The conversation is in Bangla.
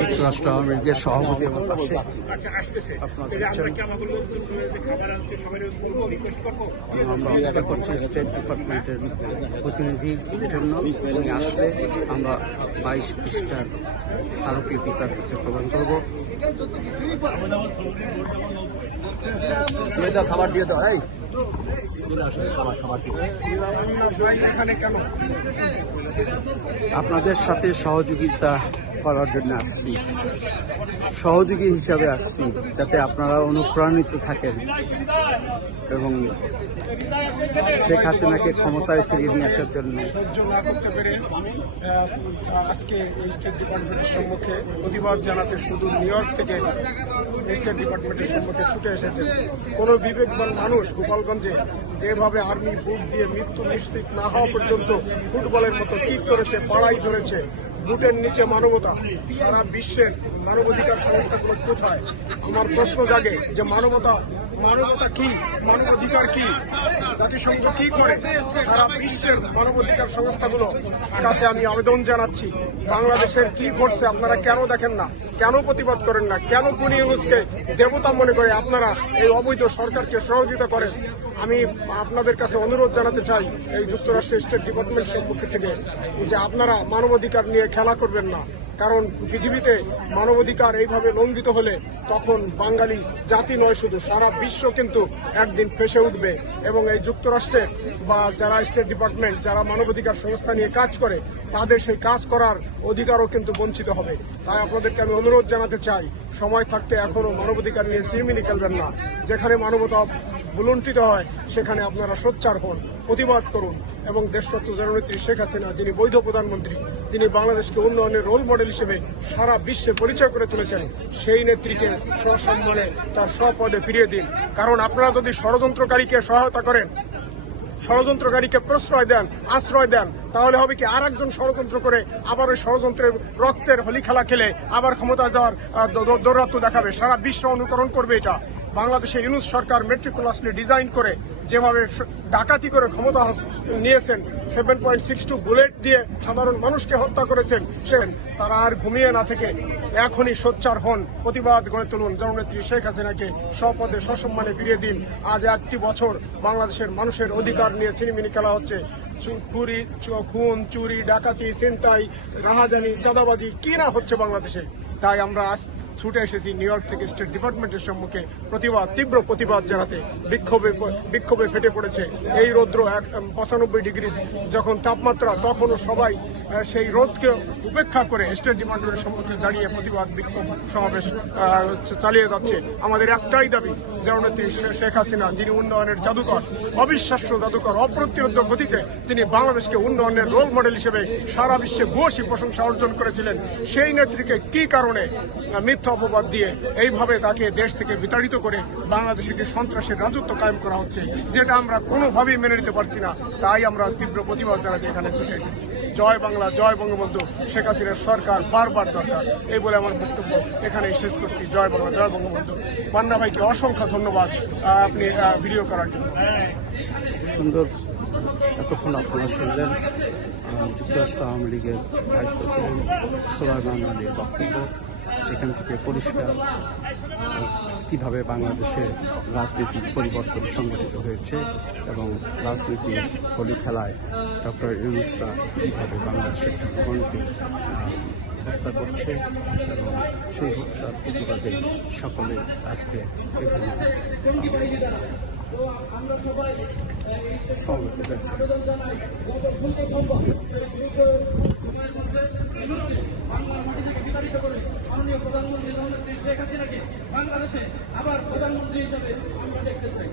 যুক্তরাষ্ট্র আওয়ামী লীগের সভাপতি আমার পাশে। আমরা অপেক্ষা করছি স্টেট ডিপার্টমেন্টের প্রতিনিধির জন্য। উনি আসলে আমরা 22 পৃষ্ঠার স্মারকলিপি তার কাছে প্রদান করবো। খাবার দিয়ে দাও। আপনাদের সাথে সহযোগিতা করার জন্য আসছি, সহযোগী হিসাবে আসছি, যাতে আপনারা অনুপ্রাণিত থাকেন এবং শেখ হাসিনাকে ক্ষমতায় ফিরিয়ে নিয়ে আসার জন্য। সহ্য না করতে পেরে আজকে স্টেট ডিপার্টমেন্টের সম্মুখে প্রতিবাদ জানাতে শুধু নিউ ইয়র্ক থেকে স্টেট ডিপার্টমেন্টের সম্মুখে ছুটে এসেছে। কোনো বিবেকবান মানুষ গোপালগঞ্জে যেভাবে আর্মি বুট দিয়ে মৃত্যু নিশ্চিত না হওয়া পর্যন্ত ফুটবলের মতো কিক করেছে, পাড়াই ধরেছে, বুটের নিচে মানবতা, সারা বিশ্বের মানবাধিকার সংস্থাগুলো কোথায়? আমার প্রশ্ন জাগে যে মানবতা কি, মানবাধিকার কি, জাতিসংঘ কি করে? সারা বিশ্বের মানবাধিকার সংস্থাগুলো কাছে আমি আবেদন জানাচ্ছি, বাংলাদেশের কি ঘটছে আপনারা কেন দেখেন না, কেন প্রতিবাদ করেন না, কেন কোন ইউনুসকে দেবতা মনে করে আপনারা এই অবৈধ সরকারকে সহযোগিতা করেন? আমি আপনাদের কাছে অনুরোধ জানাতে চাই এই যুক্তরাষ্ট্রের স্টেট ডিপার্টমেন্ট সম্মুখে থেকে যে আপনারা মানবাধিকার নিয়ে খেলা করবেন না, কারণ পৃথিবীতে মানবাধিকার এইভাবে লঙ্ঘিত হলে তখন বাঙালি জাতি নয় শুধু সারা বিশ্ব কিন্তু একদিন ফেসে উঠবে এবং এই যুক্তরাষ্ট্রে বা যারা স্টেট ডিপার্টমেন্ট, যারা মানবাধিকার সংস্থা নিয়ে কাজ করে, তাদের সেই কাজ করার অধিকারও কিন্তু বঞ্চিত হবে। তাই আপনাদেরকে আমি অনুরোধ জানাতে চাই, সময় থাকতে এখনো মানবাধিকার নিয়ে সিনেমিনি খেলবেন না। যেখানে মানবতা ভুলুণ্ঠিত হয় সেখানে আপনারা সোচ্চার হন, প্রতিবাদ করুন এবং দেশরত্ন জননেত্রী শেখ হাসিনা, যিনি বৈধ প্রধানমন্ত্রী, যিনি বাংলাদেশকে উন্নয়নের রোল মডেল হিসেবে সারা বিশ্বে পরিচয় করে তুলেছেন, সেই নেত্রীকে সসম্মানে তার স্বপদে ফিরিয়ে দিন। কারণ আপনারা যদি ষড়যন্ত্রকারীকে সহায়তা করেন, ষড়যন্ত্রকারীকে প্রশ্রয় দেন, আশ্রয় দেন, তাহলে হবে কি আর একজন ষড়যন্ত্র করে আবার ওই ষড়যন্ত্রের রক্তের হোলি খেলা খেলে আবার ক্ষমতা যাওয়ার দৌরাত্ম্য দেখাবে, সারা বিশ্ব অনুকরণ করবে এটা। বাংলাদেশে ইউনূস সরকার মেট্রিকুলাসলি ডিজাইন করে যেভাবে ডাকাতি করে ক্ষমতা নিয়েছেন, 7.62 বুলেট দিয়ে সাধারণ মানুষকে হত্যা করেছেন, তারা আর ঘুমিয়ে না থেকে এখনই সোচ্চার হন, প্রতিবাদ গড়ে তুলুন, জননেত্রী শেখ হাসিনাকে স্বপদে সসম্মানে ফিরিয়ে দিন। আজ 1টি বছর বাংলাদেশের মানুষের অধিকার নিয়ে সিনেমিনি খেলা হচ্ছে। খুন, চুরি, ডাকাতি, ছিনতাই, রাহাজানি, চাঁদাবাজি কি না হচ্ছে বাংলাদেশে। তাই আমরা ছুটে এসেছি নিউ ইয়র্ক থেকে স্টেট ডিপার্টমেন্টের সম্মুখে তীব্র প্রতিবাদ জানাতে। বিক্ষোভে ফেটে পড়েছে এই রৌদ্র 95 ডিগ্রি যখন তাপমাত্রা, তখনও সবাই সেই রোদকে উপেক্ষা করে স্টেট ডিপার্টমেন্টের সম্মুখে দাঁড়িয়ে প্রতিবাদ বিক্ষোভ সমাবেশ চালিয়ে যাচ্ছে। আমাদের একটাই দাবি, জননেত্রী শেখ হাসিনা, যিনি উন্নয়নের জাদুকর, অবিশ্বাস্য জাদুকর, অপ্রতিরোধ গতিতে যিনি বাংলাদেশকে উন্নয়নের রোল মডেল হিসেবে সারা বিশ্বে ভূয়সী প্রশংসা অর্জন করেছিলেন, সেই নেত্রীকে কি কারণে মিথ্যা অপবাদ দিয়ে এইভাবে তাকে দেশ থেকে বিতাড়িত করে বাংলাদেশে একটি সন্ত্রাসের রাজত্ব কায়েম করা হচ্ছে, যেটা আমরা কোনোভাবেই মেনে নিতে পারছি না। তাই আমরা তীব্র প্রতিবাদ জানাতে এখানে ছুটে এসেছি। জয় বাংলা, জয় বঙ্গবন্ধু, শেখ হাসিনার সরকার বারবার দরকার, এই বলে আমার বক্তব্য এখানেই শেষ করছি। জয় বাংলা, জয় বঙ্গবন্ধু। পান্না ভাইকে অসংখ্য ধন্যবাদ আপনি ভিডিও করার জন্য। সুন্দর, এতক্ষণ আপনারা শুনলেন যুক্তরাষ্ট্র আওয়ামী লীগের ভাইস প্রেসিডেন্ট সুলাইমান আলীর বক্তব্য। এখান থেকে পরিষ্কার কীভাবে বাংলাদেশের রাজনীতির পরিবর্তন সংঘটিত হয়েছে এবং রাজনীতির হোলি খেলায় ডক্টর ইউনূসরা কীভাবে বাংলাদেশের জনগণকে হত্যা করছে এবং সেই হত্যার প্রতিবাদে সকলে আজকে এখানে সমবেত হয়েছে। মাননীয় প্রধানমন্ত্রী জননেত্রী শেখ হাসিনাকে বাংলাদেশে আবার প্রধানমন্ত্রী হিসেবে আমরা দেখতে চাই।